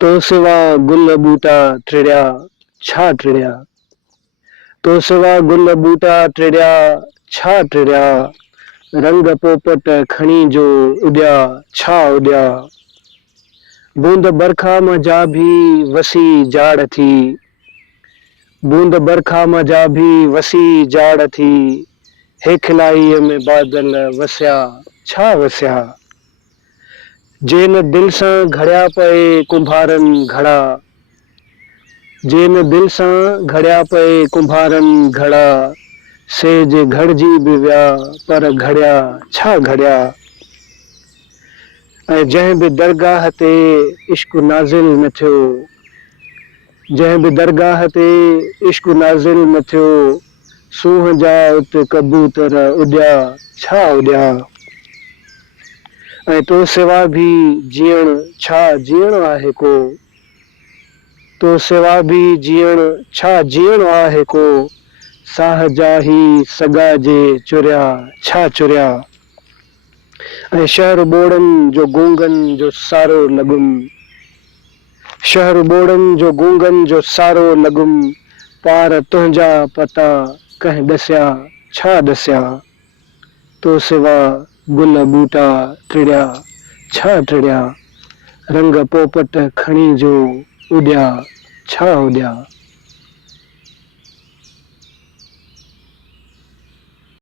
तो सिवा गुल बूटा टिड़िया छा टिड़िया। तो सिवा गुल बूटा टिड़िया छा टिड़िया। रंग पोपट खणी जो उड्या छा उड्या। बूंद बरखा मजा भी वसी जाड़ थी। बूंद बरखा मजा भी वसी जाड़ थी। हेखिलाई में बादल वसिया छा वसिया। जेन दिल सां घड़िया पए कुंभारन घड़ा। जेन दिल सां घड़िया पए कुंभारन घड़ा। से जे घड़जी भी विया पर घड़िया छा घड़िया। ऐं जंहिं बि दरगाह ते इश्क नाज़िल न थियो। जंहिं बि दरगाह ते इश्क नाज़िल न थियो। सूंहं जा उते कबूतर उॾिया छा उॾिया। ऐं तो सिवा भी जीअण छा जीअणो आहे को। तो सिवा भी जीअण छा जीअणो आहे को। साह जा ही सॻा जे चुरिया छा चुरिया। ऐं शहर ॿोड़नि जो गूंगनि जो सारो लॻुम। शहर ॿोड़नि जो गूंगनि जो सारो लॻुम। पार तुंहिंजा पता कंहिं ॾसिया छा ॾसिया। तो सिवा गुल बूटा टिड़िया छा टिड़िया। रंग पोपट खणी जो उड्या छा उड्या।